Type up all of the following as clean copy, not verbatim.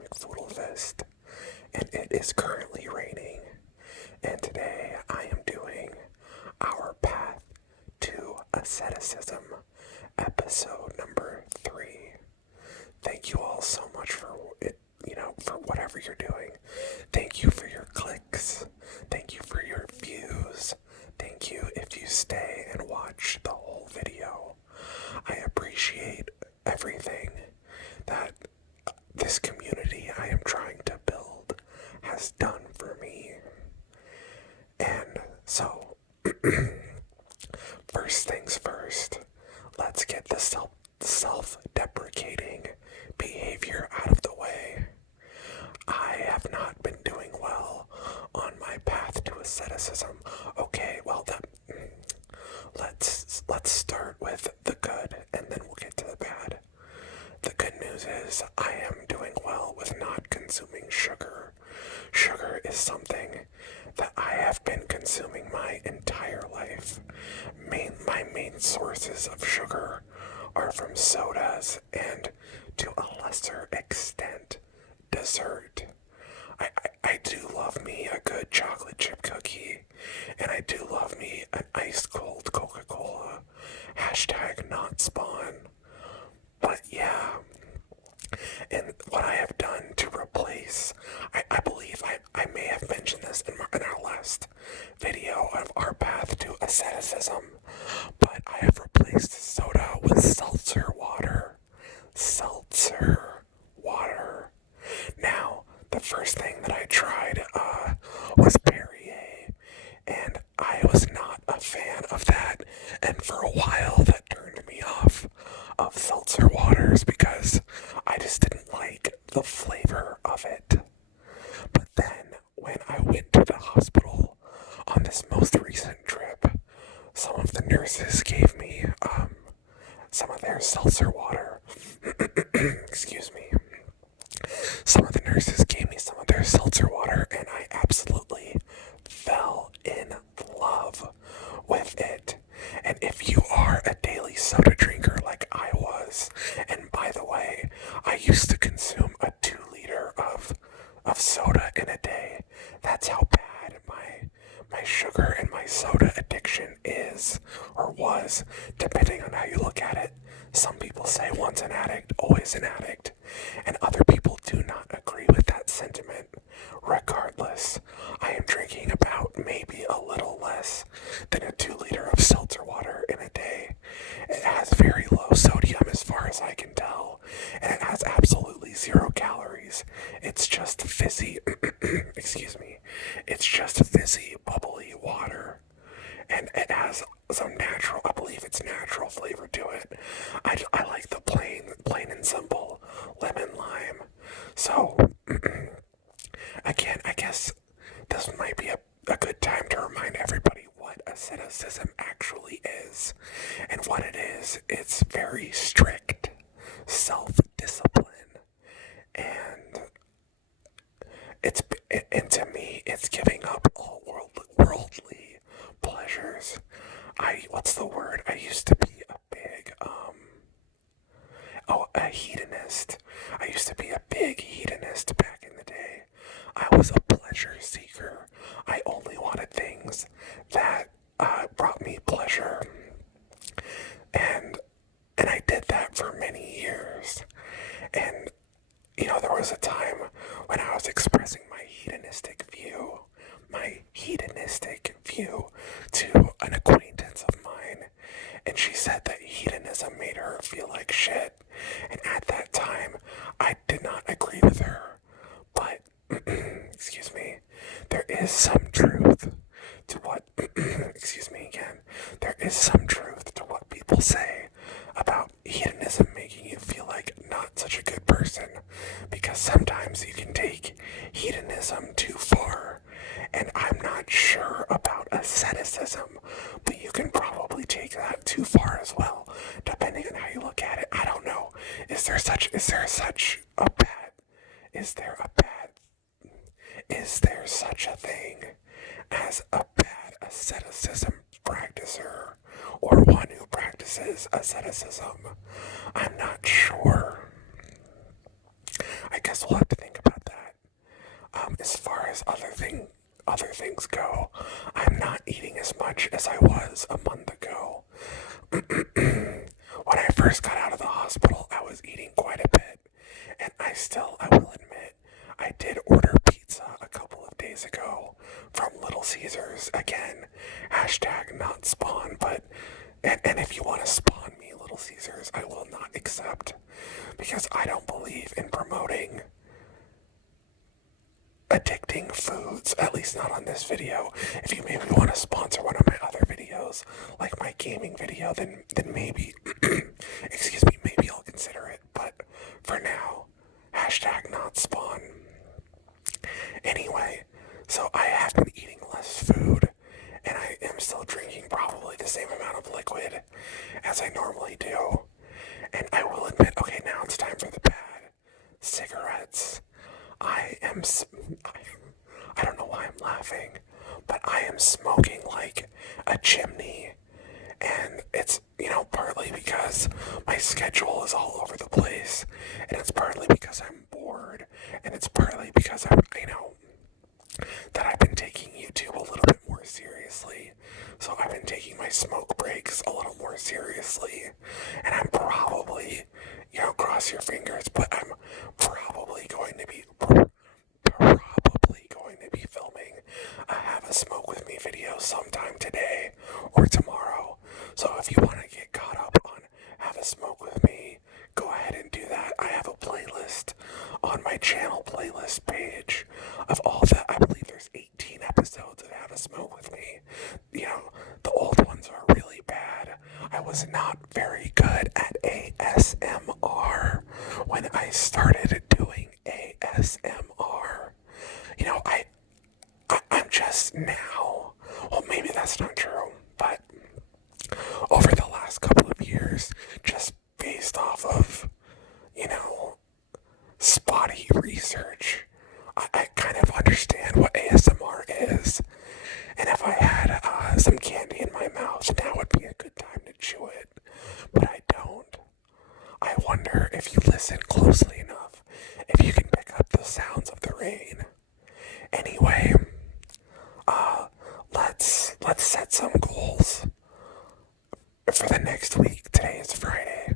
McFoodlefist, and it is currently raining. And today I am doing our path to asceticism, episode number 3. Thank you all so much for it, for whatever you're doing. Thank you for your clicks. Thank you for your views. Thank you if you stay and watch the whole video. I appreciate everything that this community I am trying to build has done for me. And so, first things first, let's get the self-deprecating behavior out of the way. I have not been doing well on my path to asceticism. Okay, well, let's start with the good, and then we'll get to the bad. The good news is I am doing well with not consuming sugar. Sugar is something that I have been consuming my entire life. My main sources of sugar are from sodas and, to a lesser extent, dessert. I do love me a good chocolate chip cookie, and I do love me an ice cold Coca-Cola. Hashtag not spawn. But yeah, and what I have done to replace, I believe I may have mentioned this in our last video of our path to asceticism, but I have replaced soda with seltzer water. Seltzer water. Now, the first thing that I tried was Perrier, and I was not a fan of that, and for a while that turned me off of seltzer waters because I just didn't like the flavor of it. But then, when I went to the hospital on this most recent trip, some of the nurses gave me some of their seltzer water. Excuse me. Some of the nurses gave me some of their seltzer water, and I absolutely fell in love with it. And if you are a daily soda drinker like I was, and by the way, I used to consume a 2 liter of soda in a day. That's how bad my sugar and my soda addiction is, or was, depending on how you look at it. Some people say once an addict, always an addict, and other people do not agree with that sentiment. Regardless, I am drinking about maybe a little less than a 2 liter of seltzer water in a day. It has very low sodium as far as I can tell, and it has absolutely 0 calories. It's just fizzy, excuse me, it's just fizzy, bubbly water. And it has some natural, I believe it's natural flavor to it. I like the plain and simple lemon lime. So, again, I guess this might be a good time to remind everybody what asceticism actually is. And what it is, it's very strict self-discipline. And and to me, it's giving up all worldly pleasures. What's the word? I used to be a big, a hedonist. I used to be a big hedonist back in the day. I was a pleasure seeker. I only wanted things that brought me pleasure. And I did that for many years. And, there was a time when I was expressing my hedonistic view to an acquaintance of mine, and she said that hedonism made her feel like shit. And at that time, I did not agree with her. But, excuse me, there is some truth to what, excuse me again, there is some truth to what people say about hedonism making you feel like not such a good person, because sometimes you can take hedonism too far, and I'm not sure about asceticism, but you can probably take that too far as well, depending on how you look at it. I don't know. Is there such a thing as a bad asceticism practicer, or one who practices asceticism? I'm not sure. I guess we'll have to think as other things go, I'm not eating as much as I was a month ago. When I first got out of the hospital, I was eating quite a bit, and I will admit, I did order pizza a couple of days ago from Little Caesars. Again, hashtag not spawn, but, and if you want to spawn me, Little Caesars, I will not accept, because I don't believe in promoting addicting foods, at least not on this video. If you maybe want to sponsor one of my other videos, like my gaming video, then maybe, excuse me, maybe I'll consider it. But for now, hashtag not spawn. Anyway, so I have been eating less food, and I am still drinking probably the same amount of liquid as I normally do. And I will admit, okay, now it's time for the bad. Cigarettes. I don't know why I'm laughing, but I am smoking like a chimney. And it's, partly because my schedule is all over the place. And it's partly because I'm bored. And it's partly because that I've been taking YouTube a little bit more seriously. So I've been taking my smoke breaks a little more seriously. And I'm probably, cross your fingers, but I'm probably going to be filming a Have a Smoke With Me video sometime today or tomorrow. So if you want to get caught up on Have a Smoke With Me, go ahead and do that. I have a playlist on my channel playlist page of all that. I believe there's 18 episodes of Have a Smoke With Me. The old ones are really bad. I was not very good at ASMR when I started doing ASMR. I'm just now, well, maybe that's not true, but over the last couple of years, just based off of, spotty research, I kind of understand what ASMR is. And if I had some candy in my mouth, now would be a good time to chew it. But I don't. I wonder if you listen closely enough, if you can pick up the sounds of the rain. Anyway, let's set some goals for the next week. Today is Friday.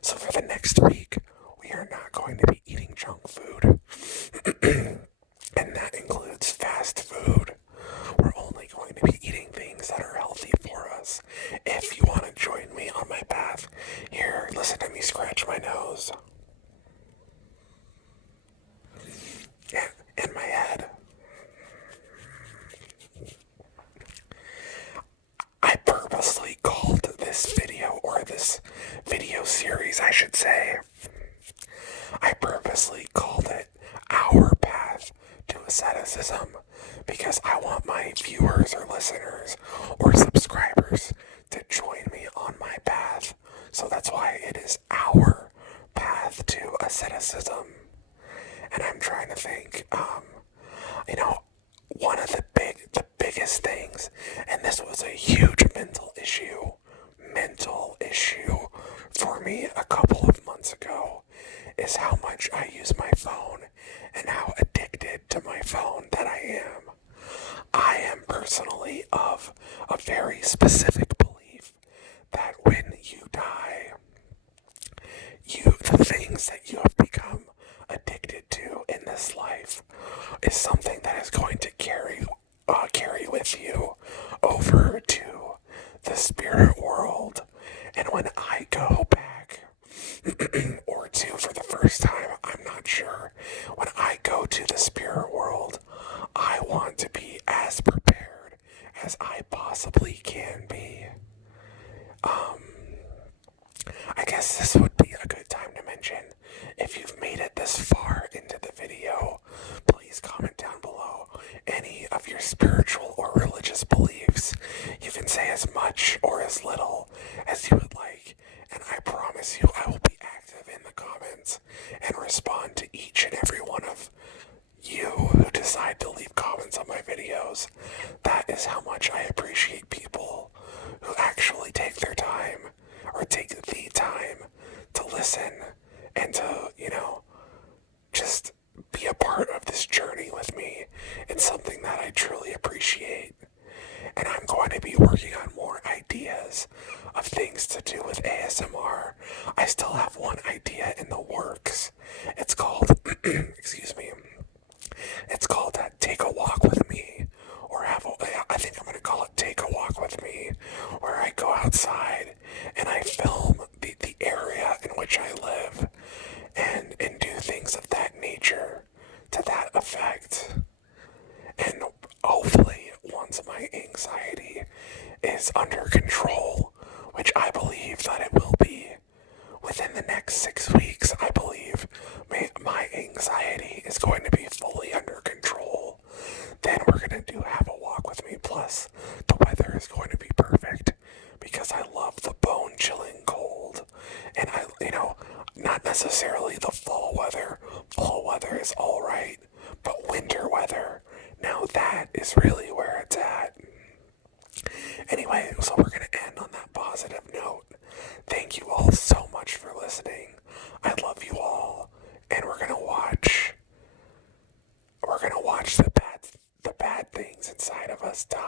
So for the next week, we are not going to be eating junk food. And that includes fast food. We're only going to be eating things that are healthy for us. If you want to join me on my path, here, listen to me scratch my nose. Yeah, in my head. I purposely called this video, or this video series, I should say, I purposely called it Our Path to Asceticism because I want my viewers or listeners or subscribers to join me on my path. So that's why it is Our Path to Asceticism. And I'm trying to think, one of the biggest things, and this was a huge mental issue for me a couple of months ago, is how much I use my phone and how addicted to my phone that I am. I am personally of a very specific belief that when you die, the things that you have become addicted to in this life is something that is going to carry with you over to the spirit world. And when I go back, or to for the first time, I'm not sure, when I go to the spirit world, I want to be as prepared as I possibly can be. I guess this would be a good time to mention, if you've made it this far into the video, please comment down below any of your spiritual or religious beliefs. You can say as much or as little as you would like, and I promise you I will be active in the comments and respond to each and every one of you who decide to leave comments on my videos. That is how much I appreciate people who actually take their time, or take the time to listen and to, just be a part of this journey with me in truly appreciate. And I'm going to be working on more ideas of things to do with ASMR. I still have one idea in the works. It's called, excuse me, it's called Take a Walk with Me. Or I think I'm going to call it Take a Walk with Me, where I go outside and I film the area in which I live and do things of that nature to that effect. And hopefully, once my anxiety is under control, which I believe that it will be within the next 6 weeks, I believe my anxiety is going to be fully under control. Then we're going to do Have a Walk with Me. Plus, the weather is going to be perfect because I love the bone chilling cold. And not necessarily the fall weather. Fall weather is alright, but winter weather, now that is really where it's at. Anyway, so we're going to end on that positive note. Thank you all so much for listening. I love you all, and we're going to watch the bad things inside of us die.